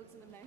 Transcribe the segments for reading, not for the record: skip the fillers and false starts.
volksnummer.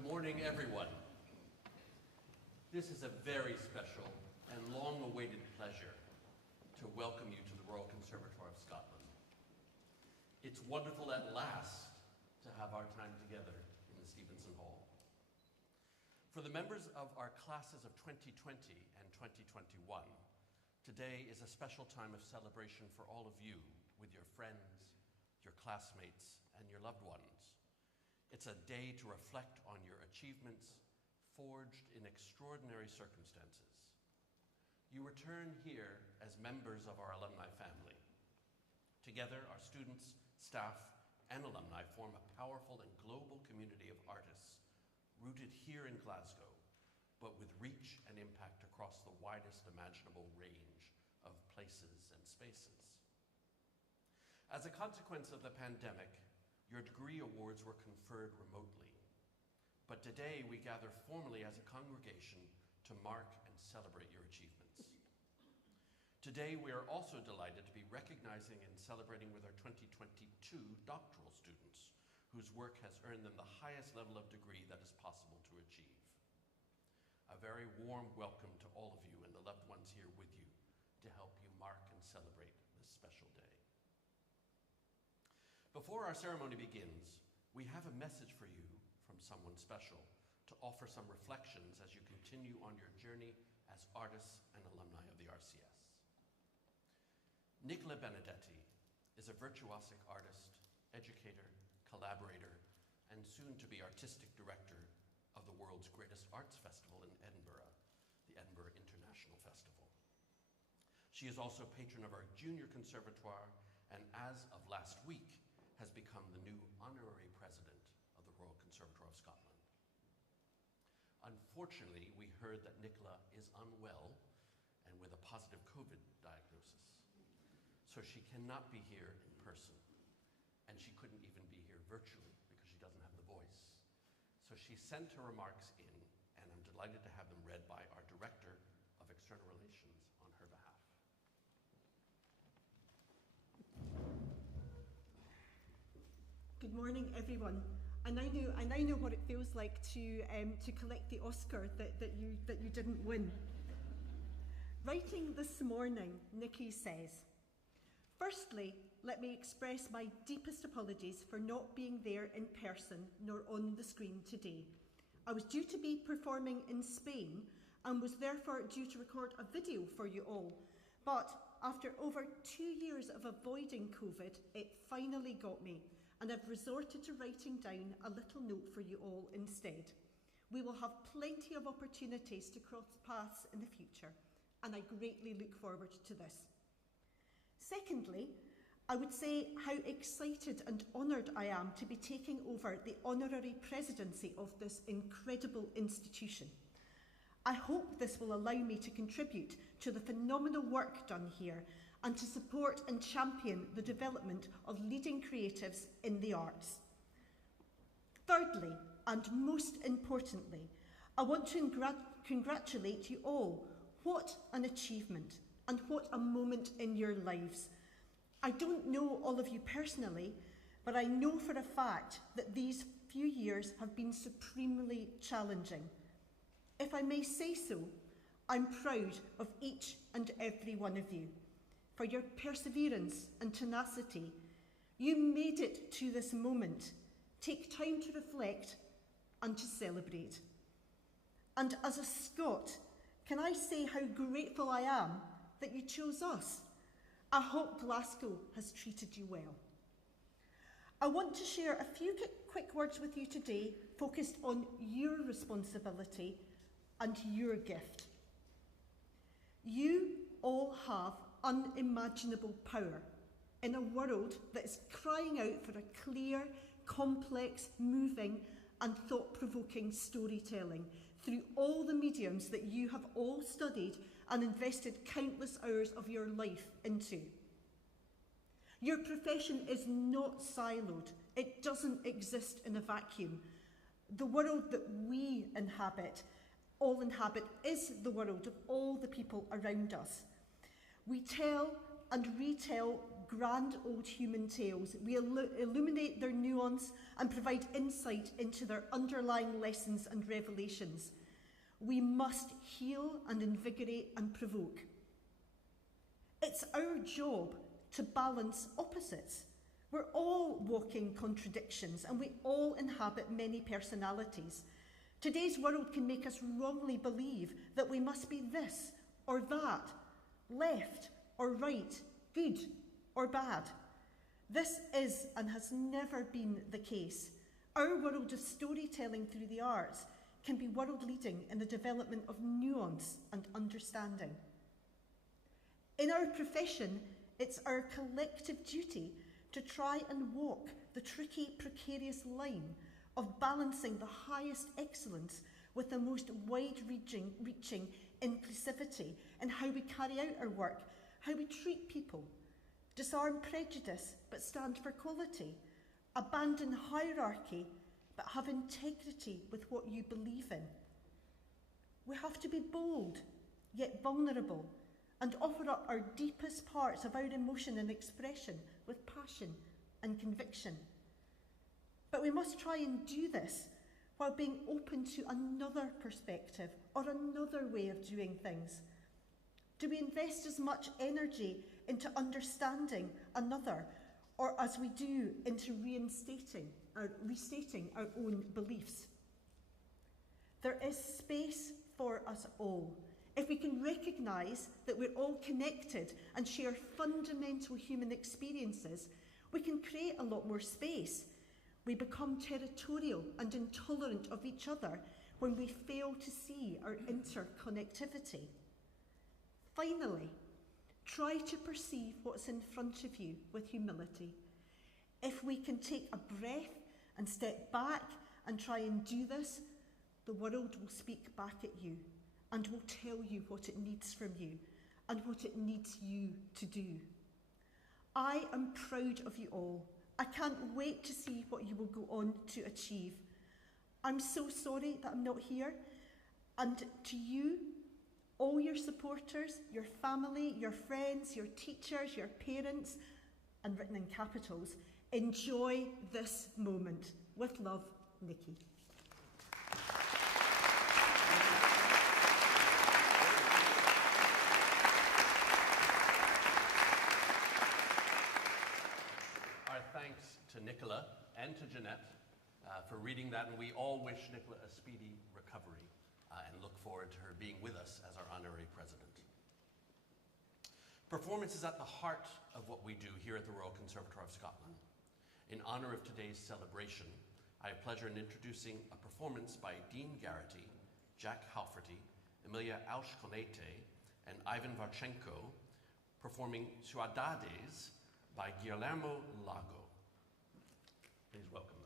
Good morning, everyone. This is a very special and long-awaited pleasure to welcome you to the Royal Conservatoire of Scotland. It's wonderful at last to have our time together in the Stevenson Hall. For the members of our classes of 2020 and 2021, today is a special time of celebration for all of you with your friends, your classmates, and your loved ones. It's a day to reflect on your achievements forged in extraordinary circumstances. You return here as members of our alumni family. Together, our students, staff, and alumni form a powerful and global community of artists rooted here in Glasgow, but with reach and impact across the widest imaginable range of places and spaces. As a consequence of the pandemic, your degree awards were conferred remotely, but today we gather formally as a congregation to mark and celebrate your achievements. Today we are also delighted to be recognizing and celebrating with our 2022 doctoral students, whose work has earned them the highest level of degree that is possible to achieve. A very warm welcome to all of you and the loved ones here with you to help you mark and celebrate this special day. Before our ceremony begins, we have a message for you from someone special to offer some reflections as you continue on your journey as artists and alumni of the RCS. Nicola Benedetti is a virtuosic artist, educator, collaborator, and soon to be artistic director of the world's greatest arts festival in Edinburgh, the Edinburgh International Festival. She is also patron of our Junior Conservatoire, and as of last week, has become the new honorary president of the Royal Conservatoire of Scotland. Unfortunately, we heard that Nicola is unwell and with a positive COVID diagnosis, so she cannot be here in person, and she couldn't even be here virtually because she doesn't have the voice. So she sent her remarks in, and I'm delighted to have them read by our Director of External Relations on her behalf. Good morning, everyone. I now know what it feels like to collect the Oscar that you didn't win. Writing this morning, Nikki says, "Firstly, let me express my deepest apologies for not being there in person nor on the screen today. I was due to be performing in Spain and was therefore due to record a video for you all. But after over 2 years of avoiding COVID, it finally got me, and I've resorted to writing down a little note for you all instead. We will have plenty of opportunities to cross paths in the future, and I greatly look forward to this. Secondly, I would say how excited and honoured I am to be taking over the honorary presidency of this incredible institution. I hope this will allow me to contribute to the phenomenal work done here and to support and champion the development of leading creatives in the arts. Thirdly, and most importantly, I want to congratulate you all. What an achievement and what a moment in your lives. I don't know all of you personally, but I know for a fact that these few years have been supremely challenging. If I may say so, I'm proud of each and every one of you. For your perseverance and tenacity, you made it to this moment. Take time to reflect and to celebrate. And as a Scot, can I say how grateful I am that you chose us? I hope Glasgow has treated you well. I want to share a few quick words with you today focused on your responsibility and your gift. You all have unimaginable power in a world that is crying out for a clear, complex, moving and thought-provoking storytelling through all the mediums that you have all studied and invested countless hours of your life into. Your profession is not siloed. It doesn't exist in a vacuum. The world that we all inhabit is the world of all the people around us. We tell and retell grand old human tales. We illuminate their nuance and provide insight into their underlying lessons and revelations. We must heal and invigorate and provoke. It's our job to balance opposites. We're all walking contradictions and we all inhabit many personalities. Today's world can make us wrongly believe that we must be this or that, left or right, good or bad. This is and has never been the case. Our world of storytelling through the arts can be world-leading in the development of nuance and understanding. In our profession, it's our collective duty to try and walk the tricky, precarious line of balancing the highest excellence with the most wide-reaching inclusivity in how we carry out our work, how we treat people, disarm prejudice but stand for quality, abandon hierarchy but have integrity with what you believe in. We have to be bold, yet vulnerable, and offer up our deepest parts of our emotion and expression with passion and conviction. But we must try and do this while being open to another perspective or another way of doing things. Do we invest as much energy into understanding another, or as we do into restating our own beliefs? There is space for us all. If we can recognise that we're all connected and share fundamental human experiences, we can create a lot more space. We become territorial and intolerant of each other when we fail to see our interconnectivity. Finally, try to perceive what's in front of you with humility. If we can take a breath and step back and try and do this, the world will speak back at you and will tell you what it needs from you and what it needs you to do. I am proud of you all. I can't wait to see what you will go on to achieve. I'm so sorry that I'm not here. And to you, all your supporters, your family, your friends, your teachers, your parents, and written in capitals, enjoy this moment. With love, Nikki. Our thanks to Nicola and to Jeanette for reading that, and we all wish Nicola a speedy recovery and look forward to her being with us as our honorary president. Performance is at the heart of what we do here at the Royal Conservatoire of Scotland. In honour of today's celebration, I have pleasure in introducing a performance by Dean Garrity, Jack Halferty, Emilia Aushkonete, and Ivan Varchenko, performing Ciudades by Guillermo Lago. Please welcome them.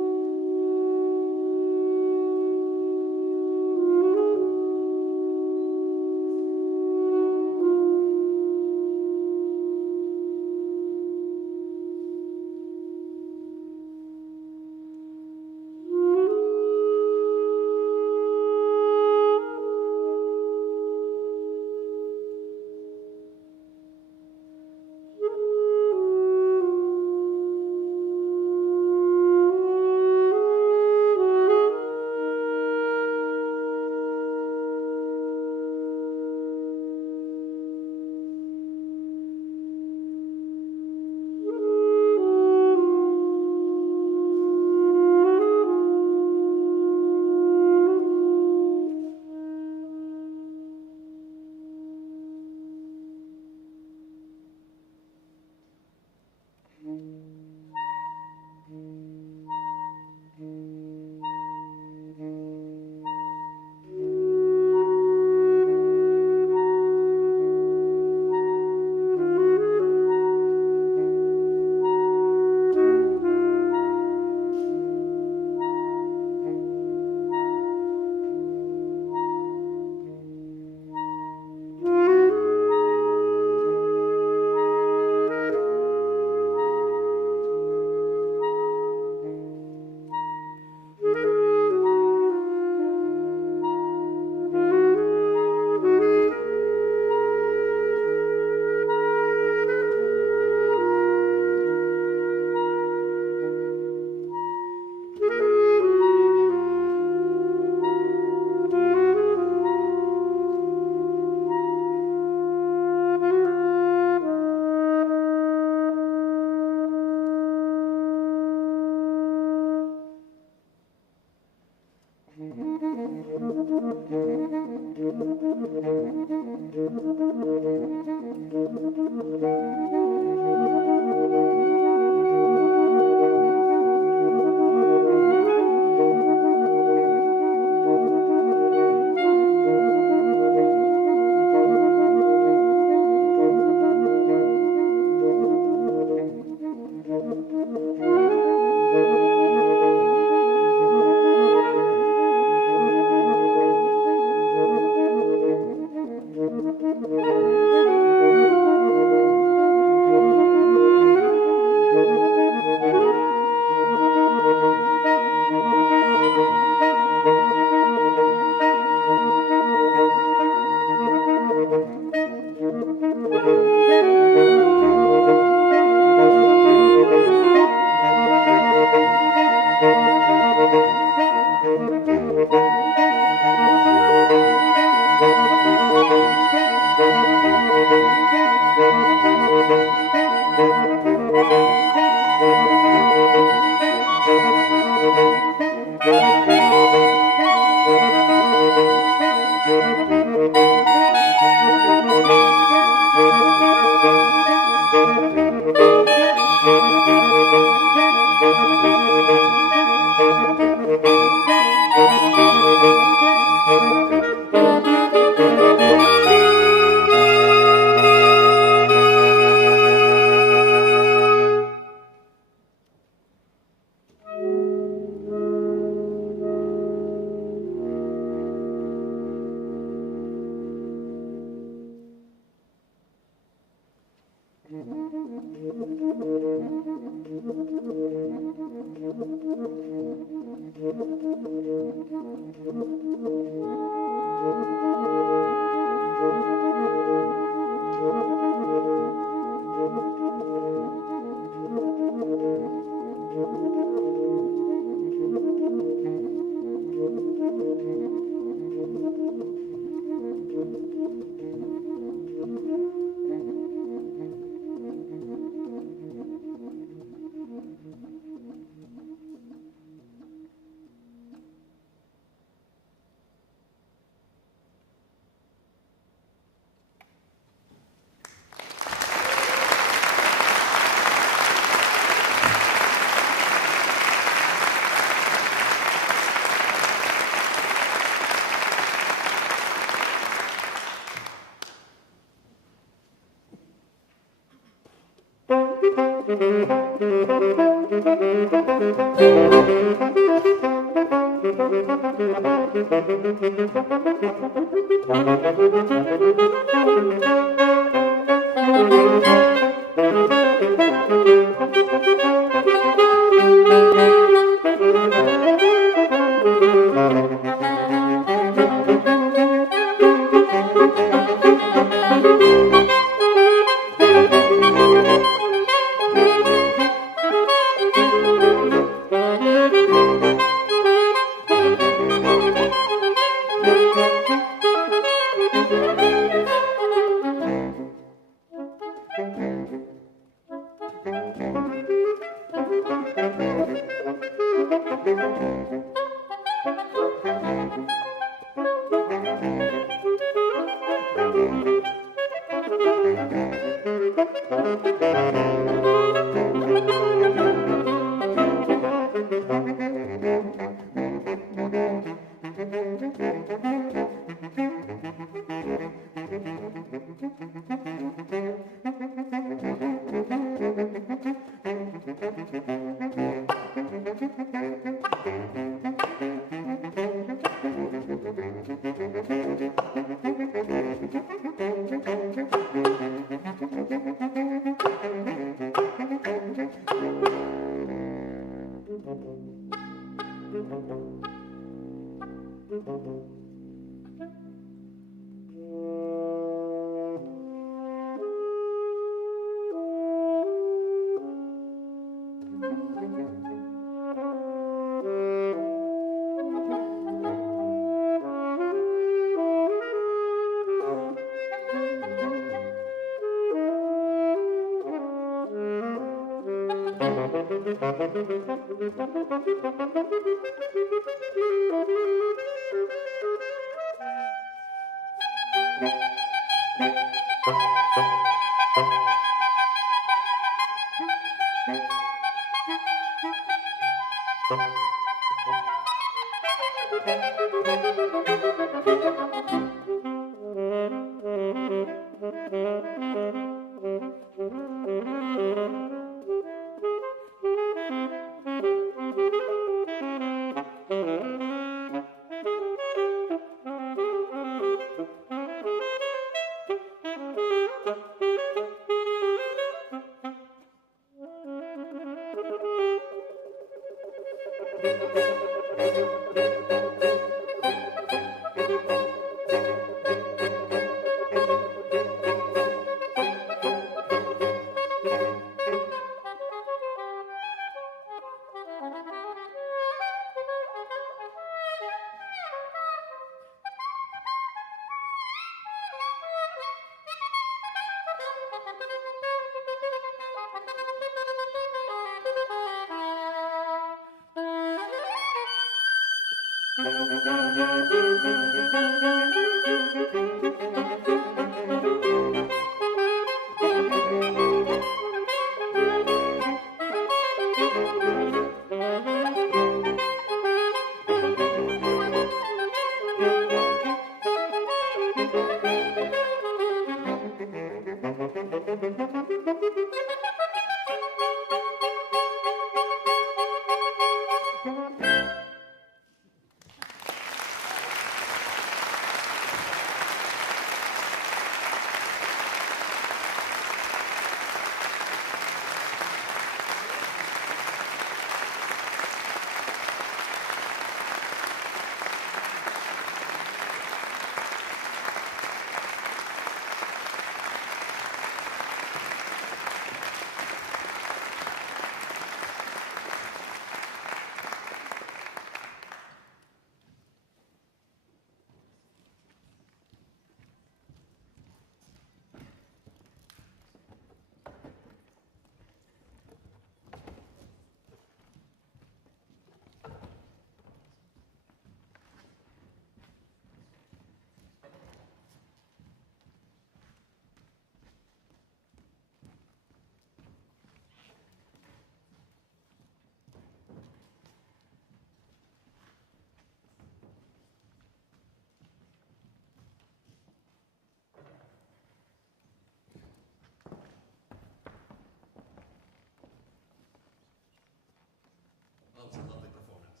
That was a lovely performance.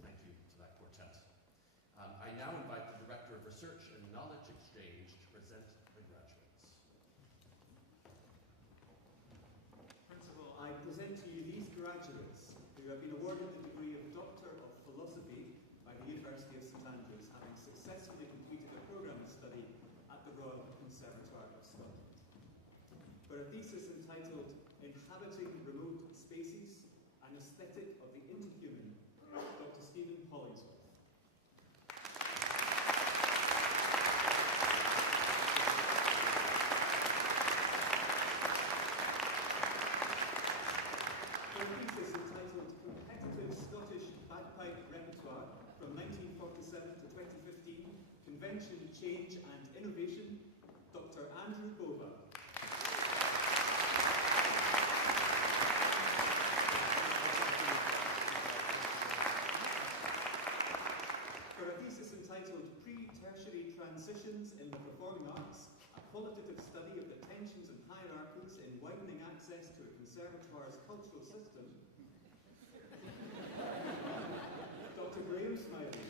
Thank you to that quartet. I now invite the Director of Research and Knowledge Exchange to present the graduates. Principal, I present to you these graduates who have been awarded the degree of Doctor of Philosophy by the University of St Andrews, having successfully completed a programme of study at the Royal Conservatoire of Scotland. For a thesis entitled Inhabiting Remote Spaces, an Aesthetic of the Interhuman, Dr. Stephen Hollingsworth. For a thesis entitled Competitive Scottish Bagpipe Repertoire from 1947 to 2015, Convention, Change and Innovation, Dr. Andrew Bova. For a thesis entitled Pre-Tertiary Transitions in the Performing Arts, a qualitative study of the tensions and hierarchies in widening access to a conservatoire's cultural system, Dr. Graham Smiley.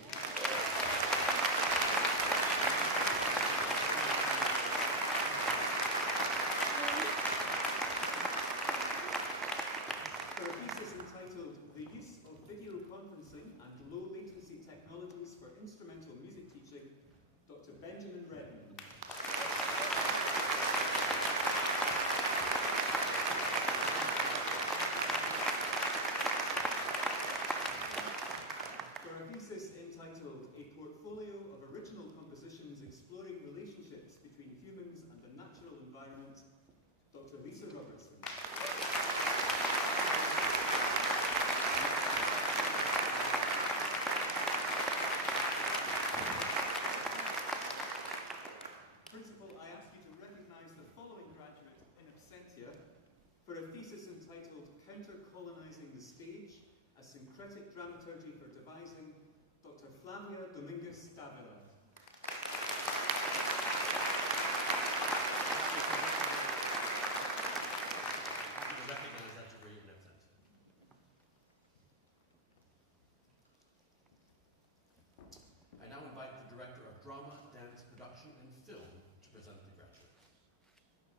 For a thesis entitled The Use of Video Conferencing and Low Latency Technologies for Instrumental Music Teaching, Dr. Benjamin Redmond. For a thesis entitled A Portfolio of Original Compositions Exploring Relationships Between Humans and the Natural Environment, Dr. Lisa Robertson. syncretic dramaturgy for devising, Dr. Flavia Dominguez Davila. Happy to recognize that degree in absentia. I now invite the Director of Drama, Dance, Production and Film to present the graduates.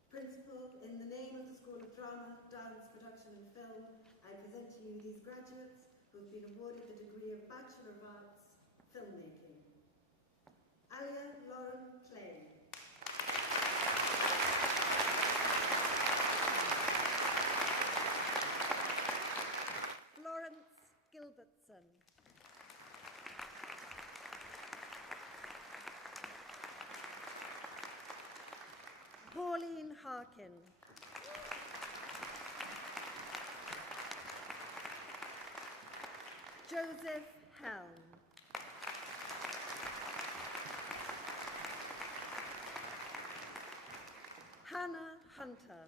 Principal, in the name of the School of Drama, Dance, Production and Film, I present to you these graduates who have been awarded the degree of Bachelor of Arts, Filmmaking. Alia Lauren Clay. Florence Gilbertson. Pauline Harkin. Joseph Helm. Hannah Hunter.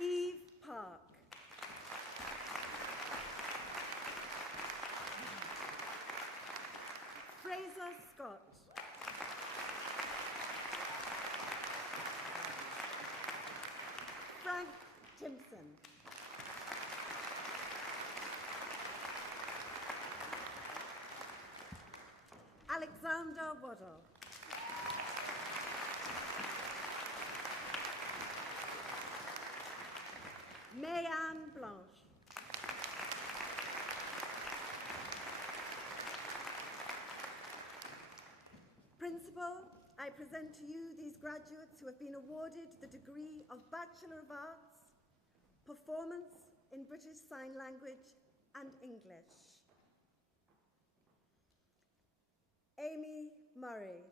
Eve Park. Fraser Scott. Frank Timpson. Alexander Waddell. Mayanne Blanche. Principal, I present to you these graduates who have been awarded the degree of Bachelor of Arts, Performance in British Sign Language and English. Amy Murray.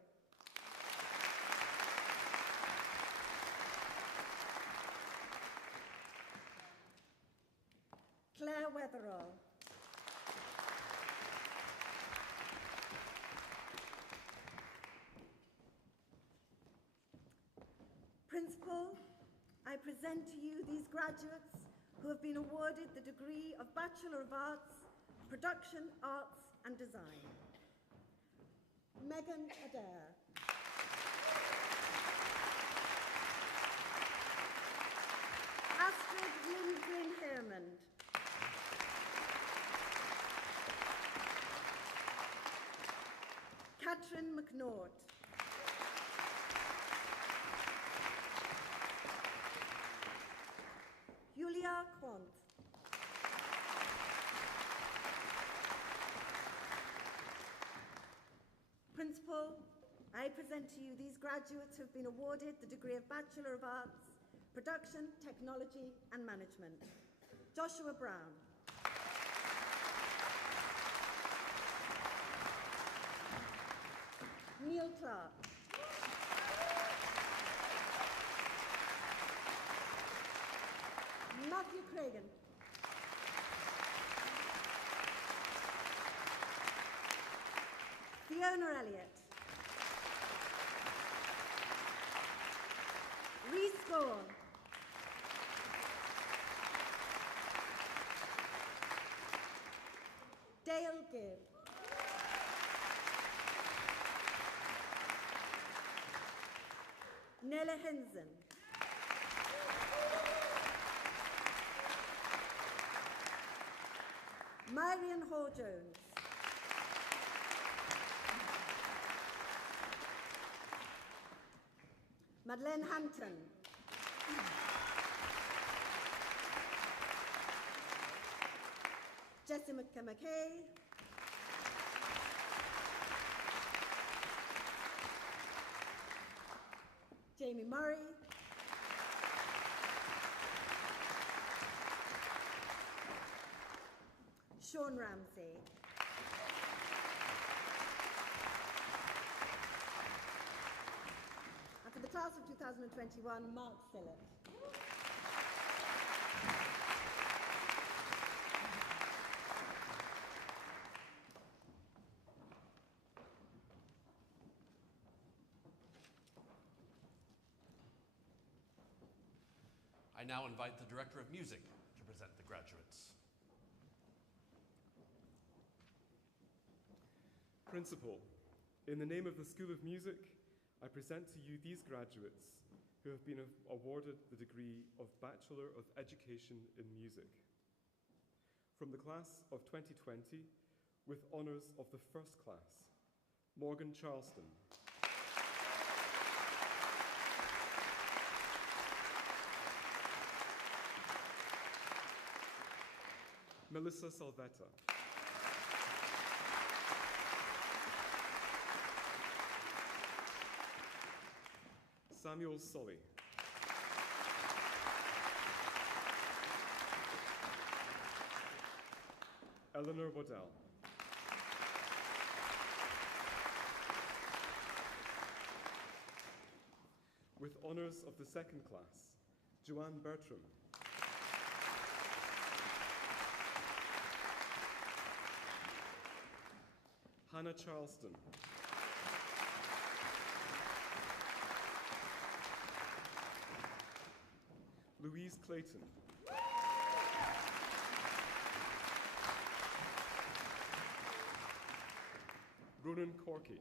Claire Weatherall. Principal, I present to you these graduates who have been awarded the degree of Bachelor of Arts, Production, Arts and Design. Megan Adair. Astrid Lindgren Hermond. Katrin McNaught. Julia Quant. Principal, I present to you these graduates who have been awarded the degree of Bachelor of Arts, Production, Technology and Management. Joshua Brown. Neil Clark. Matthew Cragen. Fiona Elliott. Rhys Gorn. Dale Gibb. Nella Henson. Marion Hall-Jones. Madeleine Hampton. Jessica McKay. Jamie Murray. Sean Ramsey. And for the class of 2021, Mark Phillip. I now invite the Director of Music to present the graduates. Principal, in the name of the School of Music, I present to you these graduates who have been awarded the degree of Bachelor of Education in Music. From the class of 2020, with honours of the first class, Morgan Charleston. Melissa Salvetta. Samuel Solly. Eleanor Waddell. With honours of the second class, Joanne Bertram. Hannah Charleston. Louise Clayton. Ronan Corky.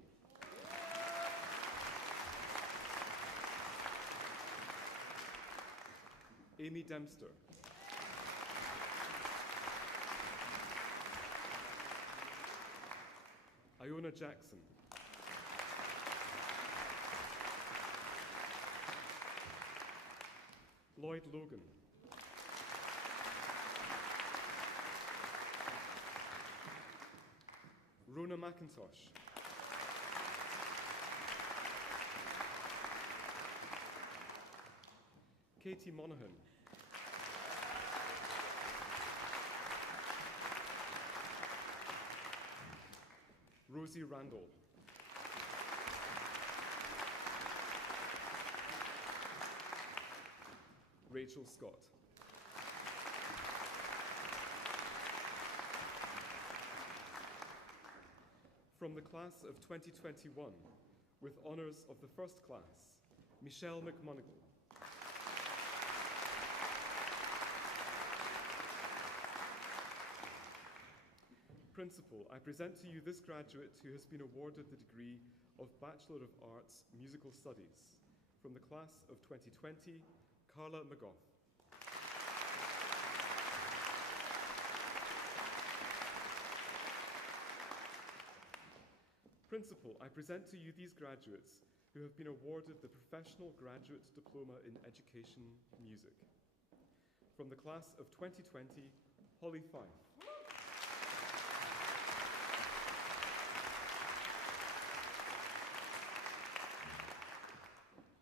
Amy Dempster. Iona Jackson. Lloyd Logan. Rona McIntosh. Katie Monaghan. Rosie Randall. Rachel Scott. From the class of 2021, with honours of the first class, Michelle McMonigal. Principal, I present to you this graduate who has been awarded the degree of Bachelor of Arts Musical Studies. From the class of 2020, Carla McGough. Principal, I present to you these graduates who have been awarded the Professional Graduate Diploma in Education Music. From the class of 2020, Holly Fife.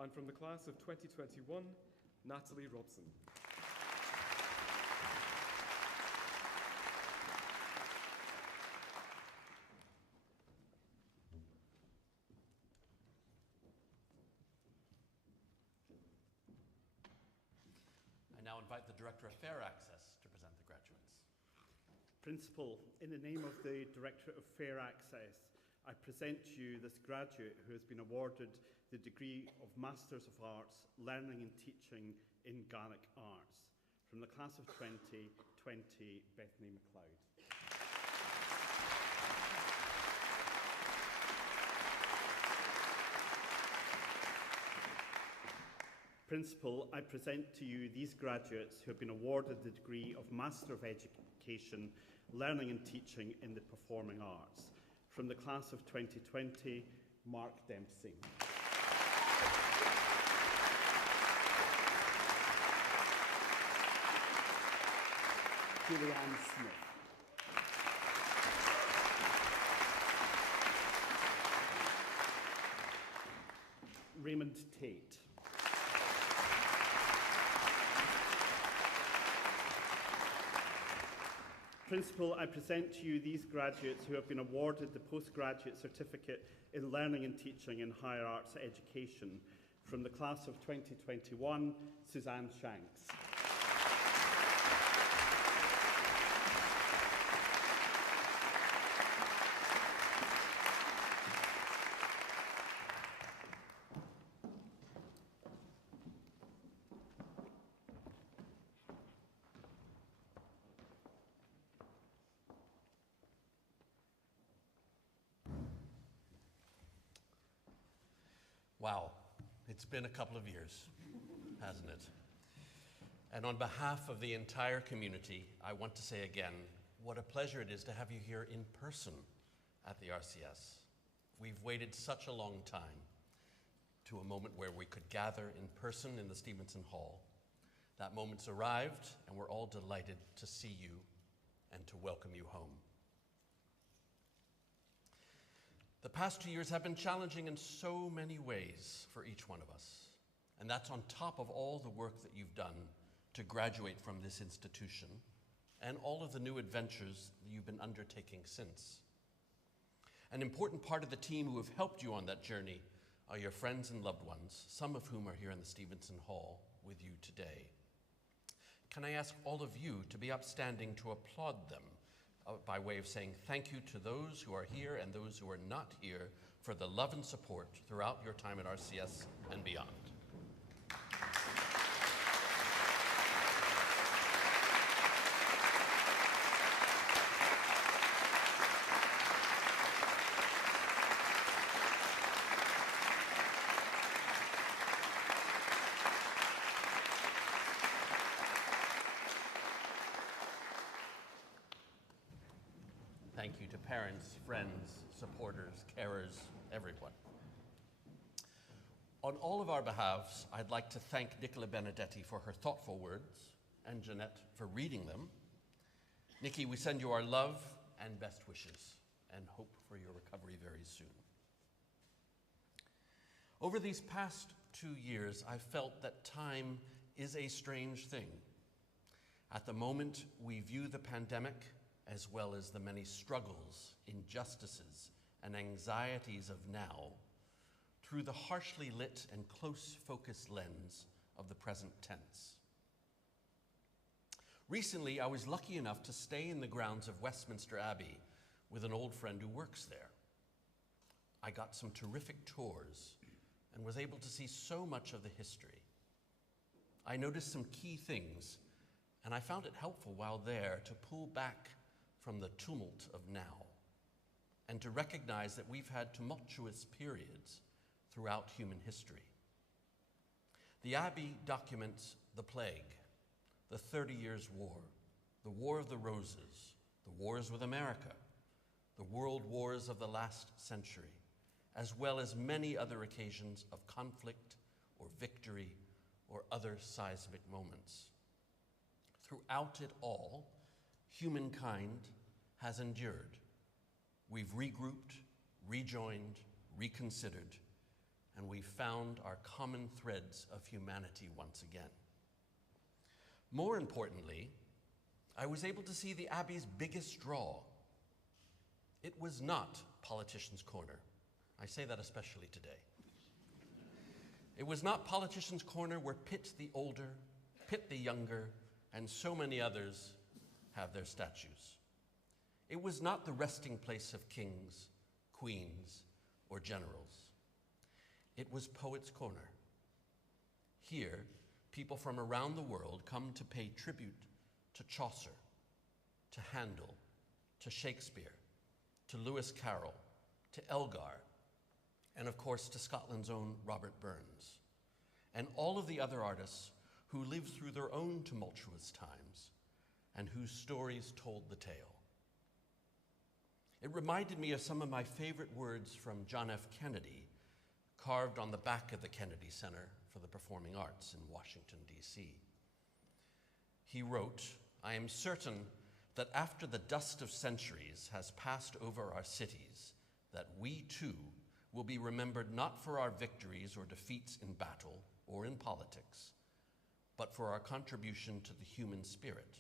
And from the class of 2021, Natalie Robson. I now invite the Director of Fair Access to present the graduates. Principal, in the name of the Director of Fair Access, I present to you this graduate who has been awarded the degree of Masters of Arts, Learning and Teaching in Gaelic Arts. From the class of 2020, Bethany MacLeod. Principal, I present to you these graduates who have been awarded the degree of Master of Education, Learning and Teaching in the Performing Arts. From the class of 2020, Mark Dempsey. Julianne Smith. Raymond Tate. Principal, I present to you these graduates who have been awarded the Postgraduate Certificate in Learning and Teaching in Higher Arts Education. From the class of 2021, Suzanne Shanks. It's been a couple of years, hasn't it? And on behalf of the entire community, I want to say again, what a pleasure it is to have you here in person at the RCS. We've waited such a long time to a moment where we could gather in person in the Stevenson Hall. That moment's arrived, and we're all delighted to see you and to welcome you home. The past 2 years have been challenging in so many ways for each one of us, and that's on top of all the work that you've done to graduate from this institution and all of the new adventures that you've been undertaking since. An important part of the team who have helped you on that journey are your friends and loved ones, some of whom are here in the Stevenson Hall with you today. Can I ask all of you to be upstanding to applaud them by way of saying thank you to those who are here and those who are not here for the love and support throughout your time at RCS and beyond. Thank you to parents, friends, supporters, carers, everyone. On all of our behalves, I'd like to thank Nicola Benedetti for her thoughtful words and Jeanette for reading them. Nikki, we send you our love and best wishes and hope for your recovery very soon. Over these past 2 years, I've felt that time is a strange thing. At the moment, we view the pandemic as well as the many struggles, injustices, and anxieties of now through the harshly lit and close-focused lens of the present tense. Recently, I was lucky enough to stay in the grounds of Westminster Abbey with an old friend who works there. I got some terrific tours and was able to see so much of the history. I noticed some key things, and I found it helpful while there to pull back from the tumult of now and to recognize that we've had tumultuous periods throughout human history. The Abbey documents the plague, the 30 Years' War, the War of the Roses, the wars with America, the world wars of the last century, as well as many other occasions of conflict or victory or other seismic moments. Throughout it all, humankind has endured. We've regrouped, rejoined, reconsidered, and we've found our common threads of humanity once again. More importantly, I was able to see the Abbey's biggest draw. It was not Politicians' Corner. I say that especially today. It was not Politicians' Corner where Pitt the older, Pitt the younger, and so many others have their statues. It was not the resting place of kings, queens, or generals. It was Poets' Corner. Here, people from around the world come to pay tribute to Chaucer, to Handel, to Shakespeare, to Lewis Carroll, to Elgar, and of course to Scotland's own Robert Burns, and all of the other artists who lived through their own tumultuous times and whose stories told the tale. It reminded me of some of my favorite words from John F. Kennedy, carved on the back of the Kennedy Center for the Performing Arts in Washington, D.C. He wrote, "I am certain that after the dust of centuries has passed over our cities, that we too will be remembered not for our victories or defeats in battle or in politics, but for our contribution to the human spirit.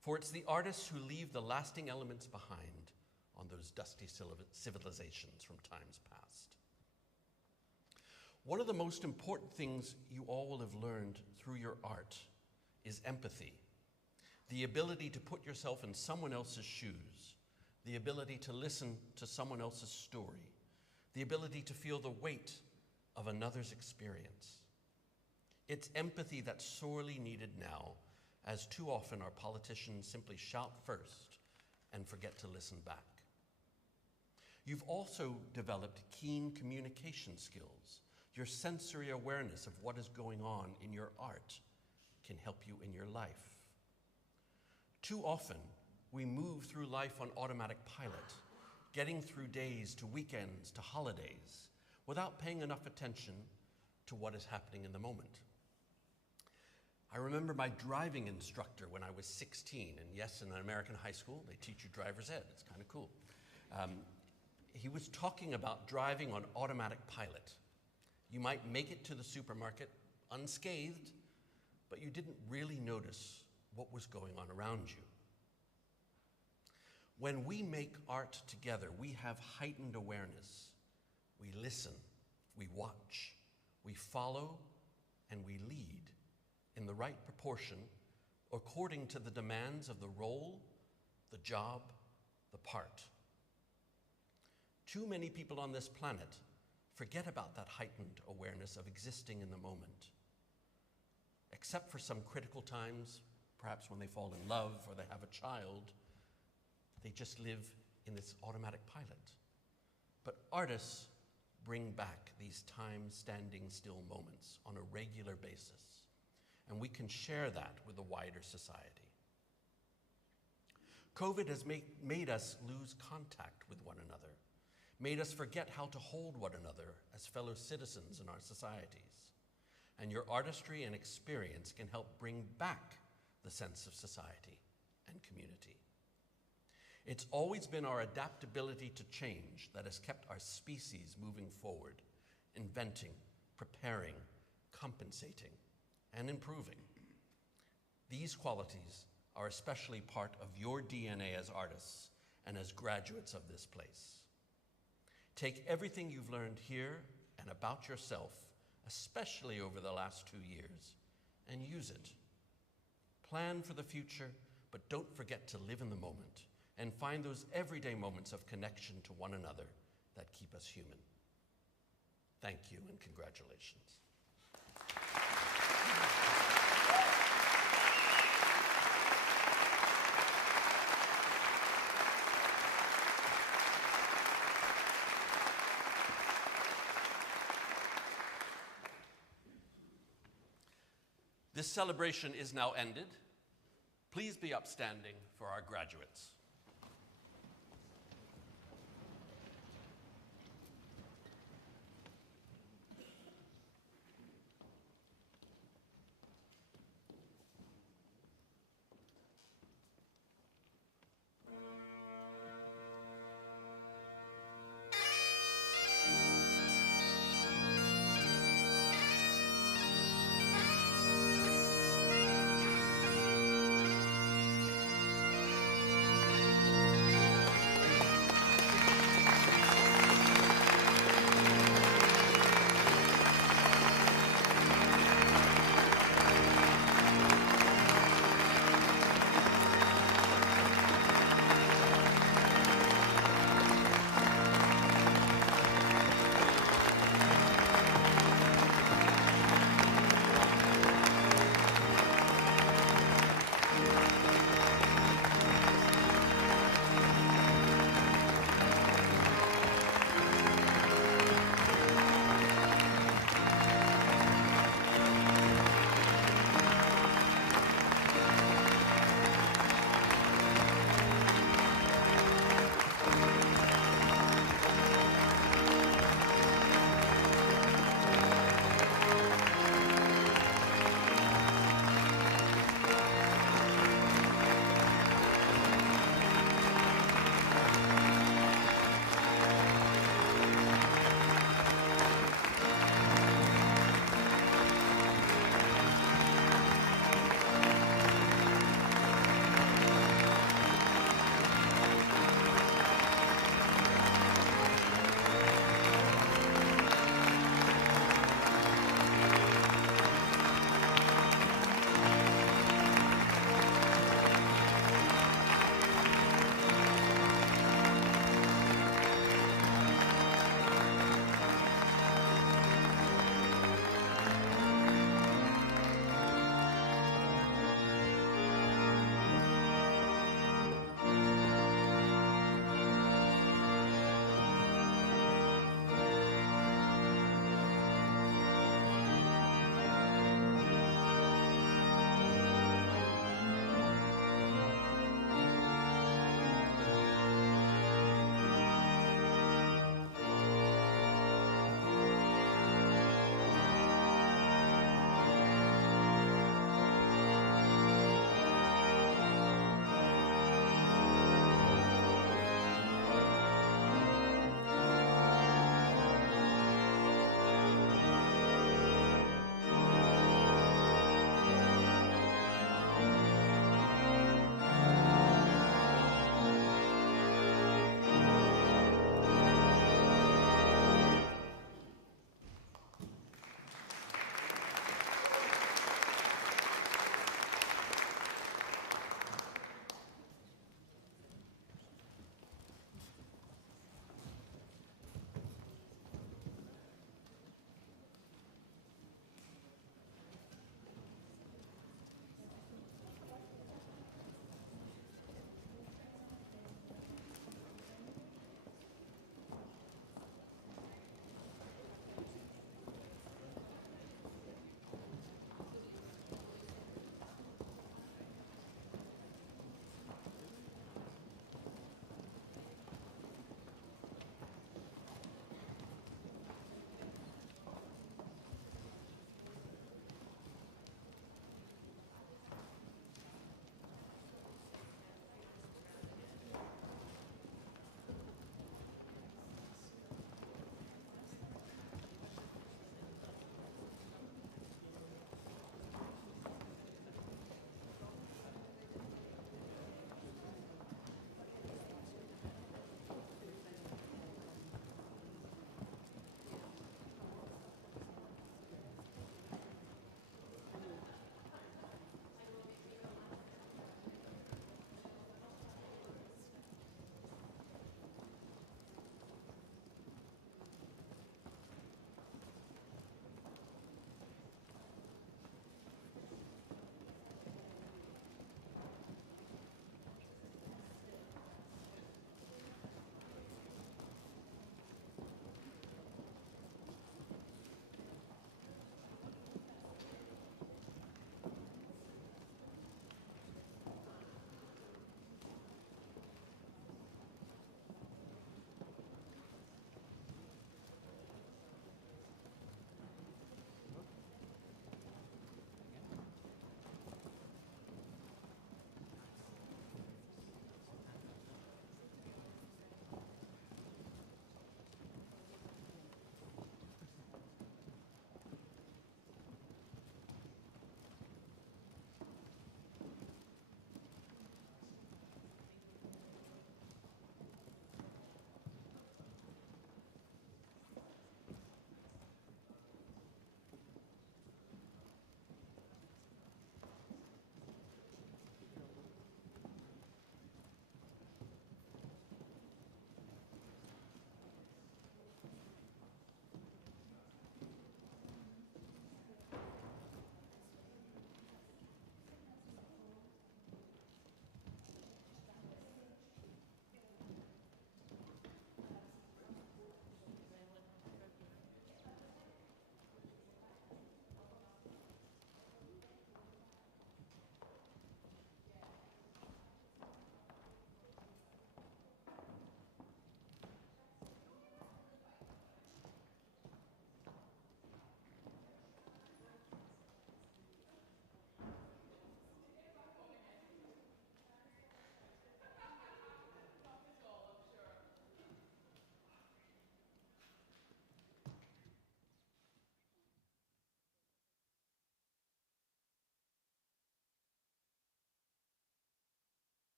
For it's the artists who leave the lasting elements behind on those dusty civilizations from times past." One of the most important things you all will have learned through your art is empathy, the ability to put yourself in someone else's shoes, the ability to listen to someone else's story, the ability to feel the weight of another's experience. It's empathy that's sorely needed now, as too often our politicians simply shout first and forget to listen back. You've also developed keen communication skills Your sensory awareness of what is going on in your art can help you in your life. Too often, we move through life on automatic pilot, getting through days to weekends to holidays without paying enough attention to what is happening in the moment. I remember my driving instructor when I was 16, and yes, in an American high school, they teach you driver's ed. It's kind of cool. He was talking about driving on automatic pilot. You might make it to the supermarket unscathed, but you didn't really notice what was going on around you. When we make art together, we have heightened awareness. We listen, we watch, we follow, and we lead in the right proportion according to the demands of the role, the job, the part. Too many people on this planet forget about that heightened awareness of existing in the moment. Except for some critical times, perhaps when they fall in love or they have a child, they just live in this automatic pilot. But artists bring back these time-standing still moments on a regular basis, and we can share that with the wider society. COVID has made us lose contact with one another, made us forget how to hold one another as fellow citizens in our societies. And your artistry and experience can help bring back the sense of society and community. It's always been our adaptability to change that has kept our species moving forward, inventing, preparing, compensating, and improving. These qualities are especially part of your DNA as artists and as graduates of this place. Take everything you've learned here and about yourself, especially over the last 2 years, and use it. Plan for the future, but don't forget to live in the moment and find those everyday moments of connection to one another that keep us human. Thank you and congratulations. This celebration is now ended. Please be upstanding for our graduates.